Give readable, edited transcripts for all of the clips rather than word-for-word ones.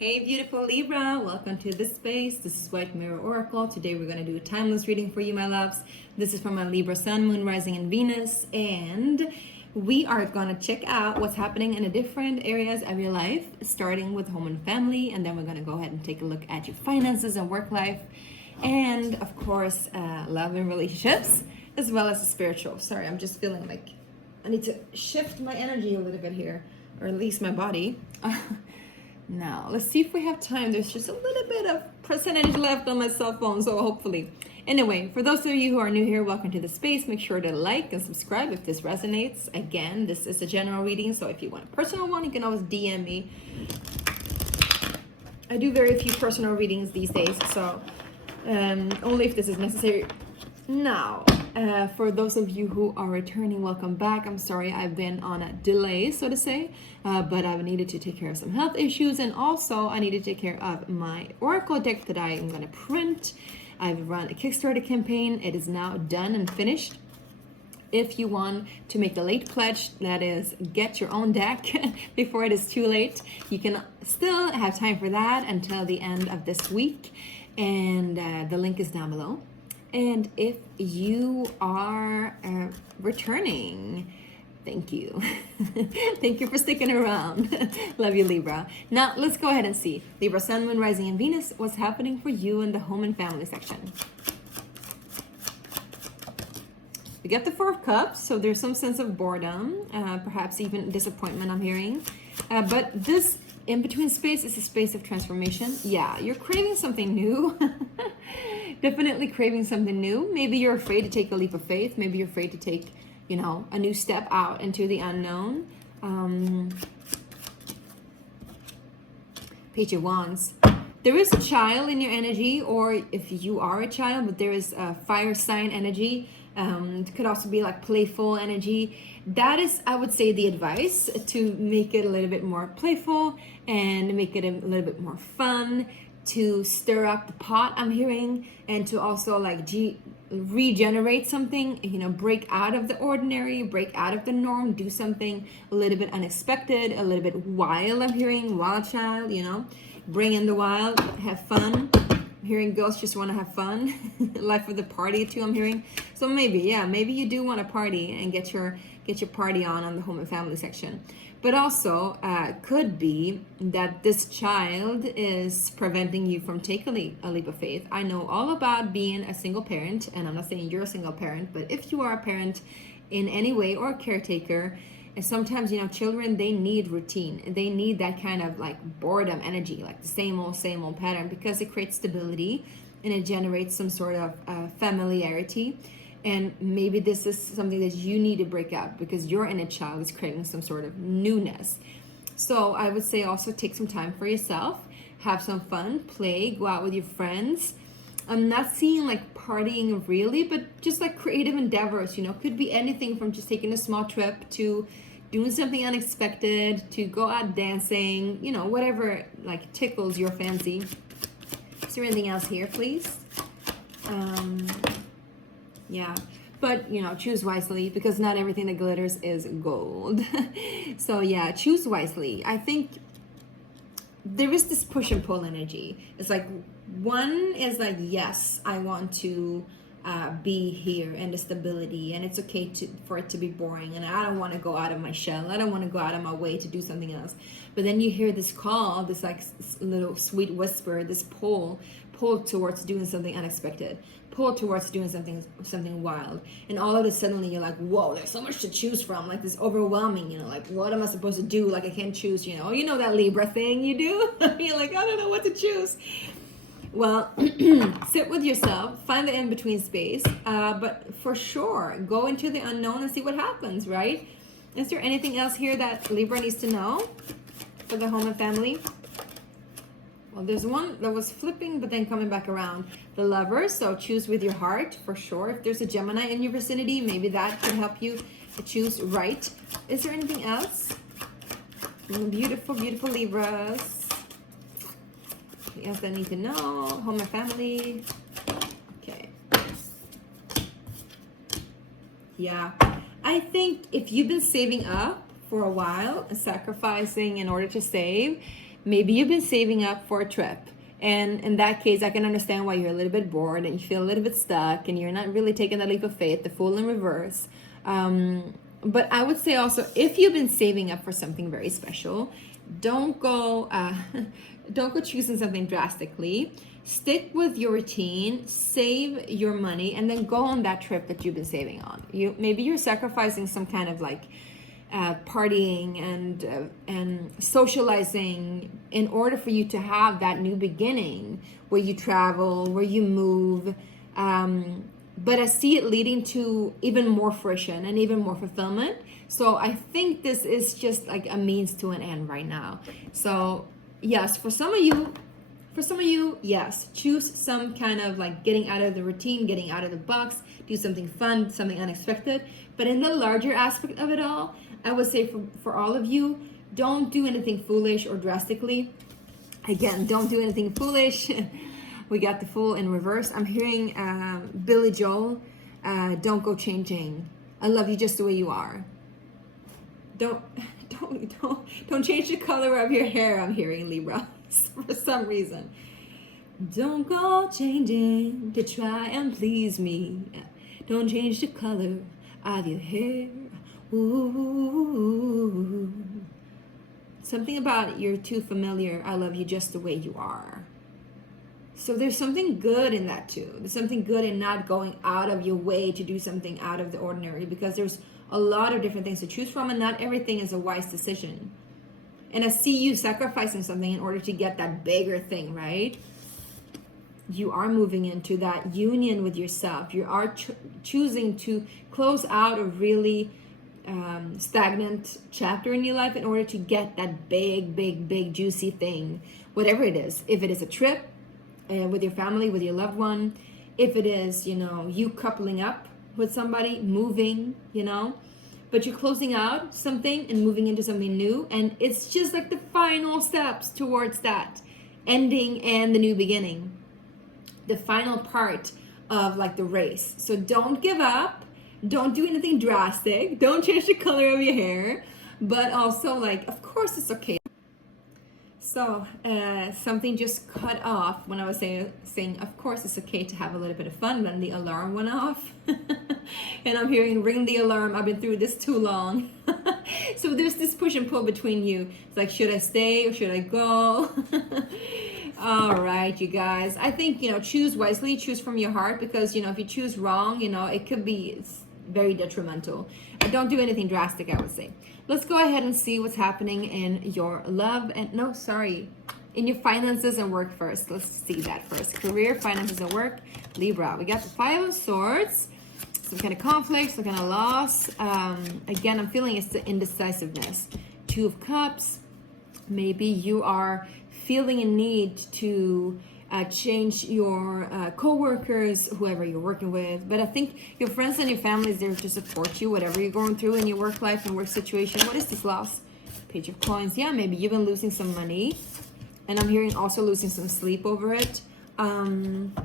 Hey beautiful Libra, welcome to this space. This is White Mirror Oracle. Today we're going to do a timeless reading for you, my loves. This is from my Libra Sun, Moon, Rising, and Venus. And we are going to check out what's happening in the different areas of your life, starting with home and family. And then we're going to go ahead and take a look at your finances and work life. And of course, love and relationships, as well as the spiritual. Sorry, I'm just feeling like I need to shift my energy a little bit here, or at least my body. Now, let's see if we have time. There's just a little bit of percentage left on my cell phone, so hopefully. Anyway, for those of you who are new here, welcome to the space. Make sure to like and subscribe if this resonates. Again, this is a general reading, so if you want a personal one, you can always DM me. I do very few personal readings these days, so only if this is necessary. Now, for those of you who are returning, welcome back. I'm sorry I've been on a delay, so to say, but I've needed to take care of some health issues, and also I need to take care of my Oracle deck that I am going to print. I've run a Kickstarter campaign. It is now done and finished. If you want to make the late pledge, that is, get your own deck before it is too late, you can still have time for that until the end of this week, and the link is down below. And if you are returning, thank you. Thank you for sticking around. Love you, Libra. Now, let's go ahead and see. Libra, Sun, Moon, Rising, and Venus, what's happening for you in the home and family section. We get the Four of Cups, so there's some sense of boredom, perhaps even disappointment I'm hearing. But this in-between space is a space of transformation. Yeah, you're craving something new. Definitely craving something new. Maybe you're afraid to take a leap of faith. Maybe you're afraid to take, a new step out into the unknown. Page of Wands. There is a child in your energy, or if you are a child, but there is a fire sign energy. It could also be like playful energy. That is, I would say, the advice to make it a little bit more playful and make it a little bit more fun, to stir up the pot, I'm hearing, and to also like regenerate something, break out of the ordinary, break out of the norm, do something a little bit unexpected, a little bit wild, I'm hearing, wild child, bring in the wild, have fun. I'm hearing girls just want to have fun, life of the party too, I'm hearing. So maybe you do want to party and get your party on the home and family section. But also, could be that this child is preventing you from taking a leap of faith. I know all about being a single parent, and I'm not saying you're a single parent, but if you are a parent in any way or a caretaker, and sometimes, children, they need routine. They need that kind of like boredom energy, like the same old pattern, because it creates stability and it generates some sort of familiarity. And maybe this is something that you need to break out because your inner child is craving some sort of newness. So I would say also take some time for yourself, have some fun, play, go out with your friends. I'm not seeing like partying really, but just like creative endeavors, could be anything from just taking a small trip to doing something unexpected, to go out dancing, whatever like tickles your fancy. Is there anything else here, please? Yeah, but choose wisely, because not everything that glitters is gold. So yeah, choose wisely. I think there is this push and pull energy. It's like one is like, yes, I want to be here and the stability, and it's okay for it to be boring, and I don't want to go out of my shell. I don't want to go out of my way to do something else. But then you hear this call, this like little sweet whisper, this pull towards doing something unexpected, pull towards doing something wild, and all of a sudden you're like, whoa, there's so much to choose from, like this overwhelming, like what am I supposed to do, like I can't choose, that Libra thing you do. You're like, I don't know what to choose. Well, sit with yourself, find the in-between space, but for sure go into the unknown and see what happens, right? Is there anything else here that Libra needs to know for the home and family? Well, there's one that was flipping but then coming back around. The Lovers, so choose with your heart for sure. If there's a Gemini in your vicinity, maybe that could help you to choose right. Is there anything else? Beautiful, beautiful Libras. Anything else I need to know? Home and family. Okay. Yeah. I think if you've been saving up for a while and sacrificing in order to save, Maybe you've been saving up for a trip. And in that case, I can understand why you're a little bit bored and you feel a little bit stuck and you're not really taking that leap of faith, the Fool in reverse. But I would say also, if you've been saving up for something very special, don't go choosing something drastically. Stick with your routine, save your money, and then go on that trip that you've been saving on. Maybe you're sacrificing some kind of like partying and socializing in order for you to have that new beginning where you travel, where you move. But I see it leading to even more fruition and even more fulfillment. So I think this is just like a means to an end right now. So yes, for some of you, yes, choose some kind of like getting out of the routine, getting out of the box, do something fun, something unexpected. But in the larger aspect of it all, I would say for all of you, don't do anything foolish or drastically. Again, don't do anything foolish. We got the Fool in reverse. I'm hearing Billy Joel, don't go changing. I love you just the way you are. Don't change the color of your hair, I'm hearing, Libra, for some reason. Don't go changing to try and please me. Don't change the color of your hair. Ooh. Something about you're too familiar. I love you just the way you are. So there's something good in that too. There's something good in not going out of your way to do something out of the ordinary, because there's a lot of different things to choose from and not everything is a wise decision. And I see you sacrificing something in order to get that bigger thing, right? You are moving into that union with yourself. You are choosing to close out a really stagnant chapter in your life in order to get that big juicy thing, whatever it is. If it is a trip with your family, with your loved one, if it is, you coupling up with somebody, moving, but you're closing out something and moving into something new, and it's just like the final steps towards that ending and the new beginning, the final part of like the race. So don't give up. Don't do anything drastic. Don't change the color of your hair. But also, like, of course it's okay. So something just cut off when I was saying, of course it's okay to have a little bit of fun. Then the alarm went off. And I'm hearing, ring the alarm. I've been through this too long. So there's this push and pull between you. It's like, should I stay or should I go? All right, you guys. I think, choose wisely, choose from your heart, because, if you choose wrong, it could be very detrimental. Don't do anything drastic, I would say. Let's go ahead and see what's happening in your love in your finances and work first. Let's see that first. Career, finances, and work. Libra. We got the Five of Swords. Some kind of conflict, some kind of loss. Again, I'm feeling it's the indecisiveness. Two of Cups. Maybe you are feeling a need to change your co-workers, whoever you're working with. But I think your friends and your family is there to support you, whatever you're going through in your work life and work situation. What is this loss? Page of Coins. Yeah, maybe you've been losing some money. And I'm hearing also losing some sleep over it. But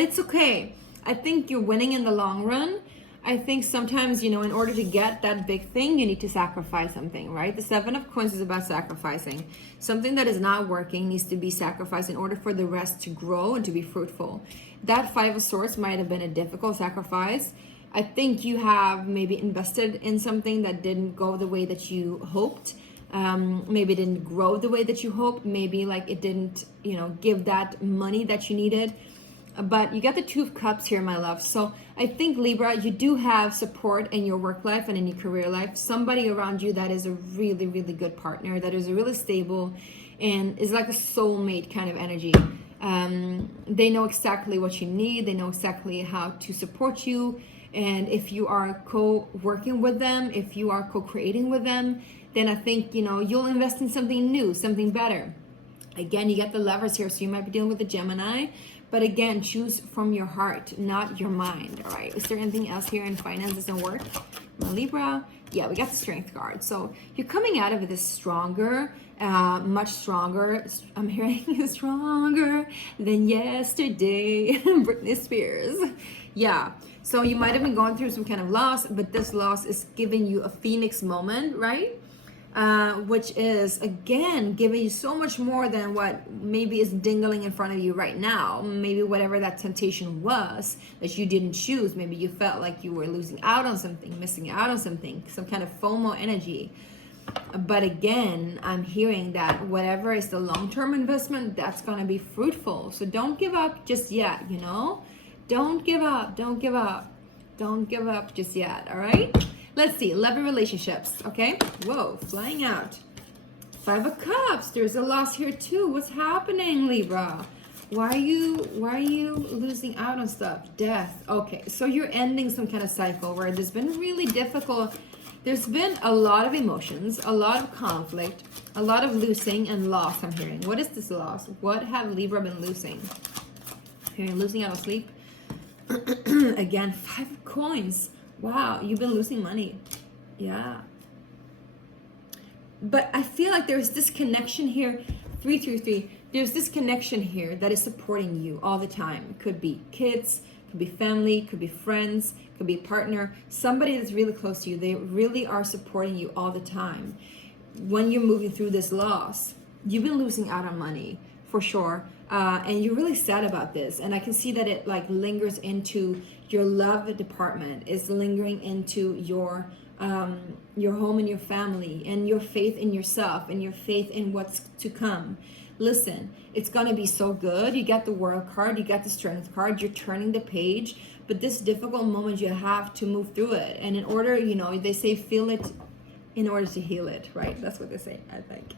it's okay. I think you're winning in the long run. I think sometimes, in order to get that big thing, you need to sacrifice something, right? The Seven of Coins is about sacrificing. Something that is not working needs to be sacrificed in order for the rest to grow and to be fruitful. That Five of Swords might have been a difficult sacrifice. I think you have maybe invested in something that didn't go the way that you hoped. Maybe it didn't grow the way that you hoped. Maybe like it didn't, give that money that you needed. But you got the Two of Cups here, my love. So I think, Libra, you do have support in your work life and in your career life. Somebody around you that is a really, really good partner, that is really stable and is like a soulmate kind of energy. They know exactly what you need. They know exactly how to support you. And if you are co-working with them, if you are co-creating with them, then I think, you'll invest in something new, something better. Again, you get the Lovers here, so you might be dealing with a Gemini. But again, choose from your heart, not your mind, all right? Is there anything else here in finances and work? Libra, yeah, we got the Strength card. So you're coming out of this stronger, much stronger. I'm hearing stronger than yesterday. Britney Spears. Yeah, so you might have been going through some kind of loss, but this loss is giving you a phoenix moment, right? which is again giving you so much more than what maybe is dingling in front of you right now. Maybe whatever that temptation was that you didn't choose, maybe you felt like you were losing out on something, missing out on something, some kind of FOMO energy. But again, I'm hearing that whatever is the long-term investment, that's going to be fruitful. So don't give up just yet, you know? Don't give up, don't give up. Don't give up just yet, all right? Let's see, love and relationships, okay? Whoa, flying out. 5 of Cups, there's a loss here too. What's happening, Libra? Why are you losing out on stuff? Death, okay. So you're ending some kind of cycle where there's been really difficult. There's been a lot of emotions, a lot of conflict, a lot of losing and loss, I'm hearing. What is this loss? What have Libra been losing? Hearing losing out on sleep. Again, 5 of Coins. Wow, you've been losing money. Yeah. But I feel like there's this connection here. 333. There's this connection here that is supporting you all the time. It could be kids, could be family, could be friends, could be a partner, somebody that's really close to you. They really are supporting you all the time. When you're moving through this loss, you've been losing out on money for sure. And you're really sad about this. And I can see that it like lingers into your love department. It's lingering into your home and your family and your faith in yourself and your faith in what's to come. Listen, it's going to be so good. You got the World card, you got the Strength card, you're turning the page, but this difficult moment you have to move through it. And in order, you know, they say feel it in order to heal it, right? That's what they say, I think.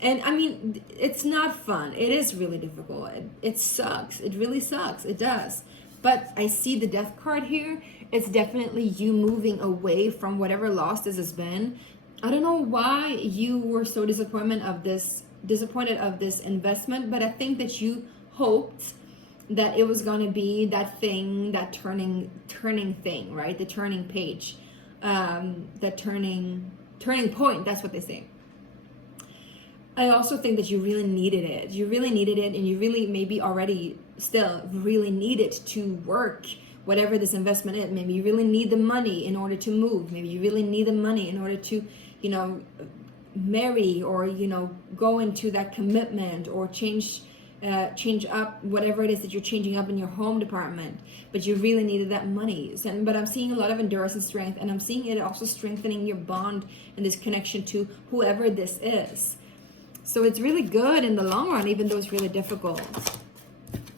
And I mean, it's not fun. It is really difficult. It sucks. It really sucks. It does. But I see the Death card here. It's definitely you moving away from whatever loss this has been. I don't know why you were so disappointed of this investment, but I think that you hoped that it was going to be that thing, that turning thing, right? The turning page, that turning point. That's what they say. I also think that you really needed it. You really needed it, and you really maybe already still really need it to work, whatever this investment is. Maybe you really need the money in order to move. Maybe you really need the money in order to, you know, marry or, you know, go into that commitment or change up whatever it is that you're changing up in your home department. But you really needed that money. But I'm seeing a lot of endurance and strength, and I'm seeing it also strengthening your bond and this connection to whoever this is. So it's really good in the long run, even though it's really difficult.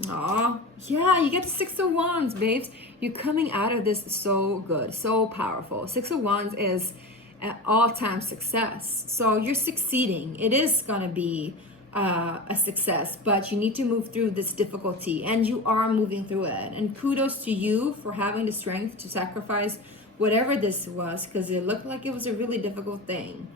Aw, yeah, you get the 6 of Wands, babes. You're coming out of this so good, so powerful. 6 of Wands is an all-time success. So you're succeeding. It is going to be a success, but you need to move through this difficulty, and you are moving through it. And kudos to you for having the strength to sacrifice whatever this was, because it looked like it was a really difficult thing.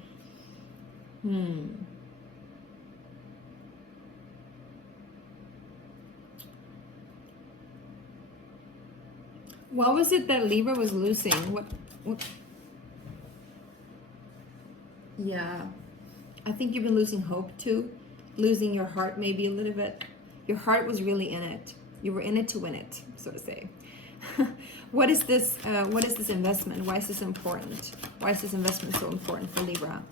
What was it that Libra was losing? What? Yeah, I think you've been losing hope too, losing your heart maybe a little bit. Your heart was really in it. You were in it to win it, so to say. What is this? What is this investment? Why is this important? Why is this investment so important for Libra?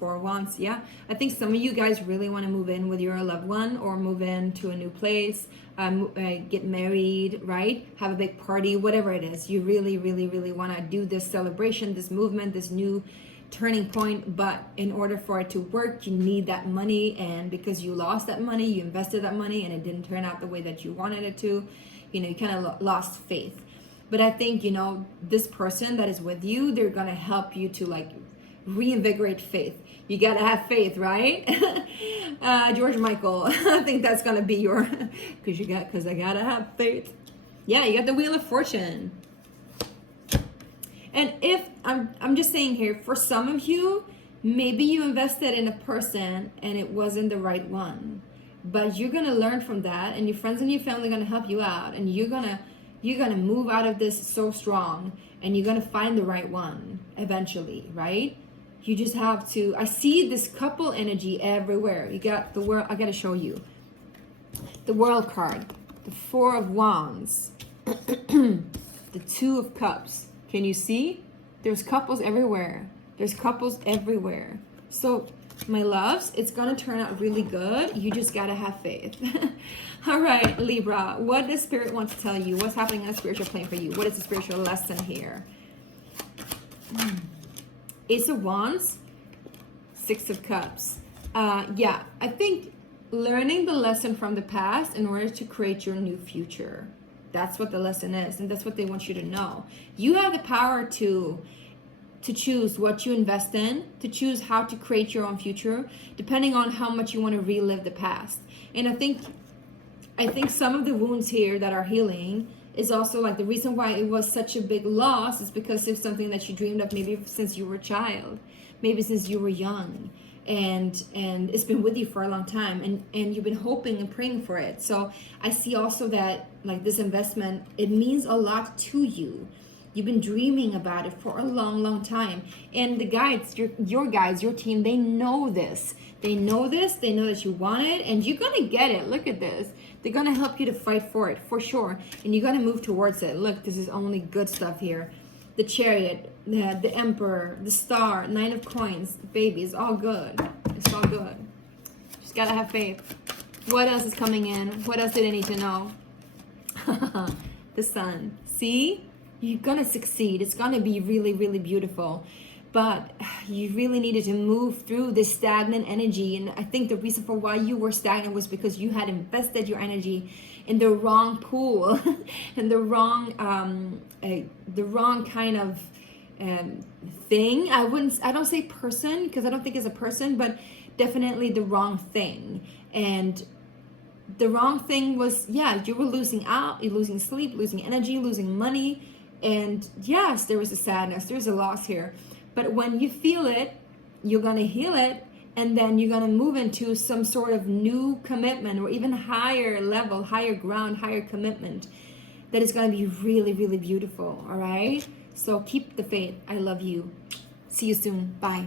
4 of Wands, yeah. I think some of you guys really want to move in with your loved one or move into a new place, get married, right? Have a big party, whatever it is. You really, really, really want to do this celebration, this movement, this new turning point. But in order for it to work, you need that money. And because you lost that money, you invested that money and it didn't turn out the way that you wanted it to, you know, you kind of lost faith. But I think, you know, this person that is with you, they're going to help you to like reinvigorate faith. You gotta have faith, right? George Michael, I think that's gonna be your, because I gotta have faith. Yeah, you got the Wheel of Fortune. And if, I'm just saying here, for some of you, maybe you invested in a person and it wasn't the right one. But you're gonna learn from that, and your friends and your family are gonna help you out, and you're gonna move out of this so strong, and you're gonna find the right one eventually, right? You just have to, I see this couple energy everywhere. You got the World, I gotta show you. The World card, the 4 of Wands, the 2 of Cups, Can you see? There's couples everywhere. There's couples everywhere. So, my loves, it's gonna turn out really good. You just gotta have faith. All right, Libra, what does Spirit want to tell you? What's happening on a spiritual plane for you? What is the spiritual lesson here? Ace of Wands, Six of Cups. Yeah, I think learning the lesson from the past in order to create your new future. That's what the lesson is, and that's what they want you to know. You have the power to choose what you invest in, to choose how to create your own future, depending on how much you want to relive the past. And I think some of the wounds here that are healing is also like the reason why it was such a big loss is because it's something that you dreamed of maybe since you were a child, maybe since you were young, and it's been with you for a long time, and you've been hoping and praying for it. So I see also that like this investment, it means a lot to you. You've been dreaming about it for a long time. And the guides, your guides, your team, they know this. They know this. They know that you want it, and you're going to get it. Look at this. They're going to help you to fight for it, for sure. And you're going to move towards it. Look, this is only good stuff here. The Chariot, the Emperor, the Star, Nine of Coins, baby, it's all good. It's all good. Just got to have faith. What else is coming in? What else did I need to know? The Sun. See? You're gonna succeed. It's gonna be really, really beautiful. But you really needed to move through this stagnant energy. And I think the reason for why you were stagnant was because you had invested your energy in the wrong pool and the wrong kind of thing. I don't say person, because I don't think it's a person, but definitely the wrong thing. And the wrong thing was, yeah, you were losing out, you're losing sleep, losing energy, losing money. And yes, there was a sadness, there's a loss here. But when you feel it, you're going to heal it, and then you're going to move into some sort of new commitment, or even higher level, higher ground, higher commitment that is going to be really, really beautiful. All right? So keep the faith. I love you. See you soon. Bye.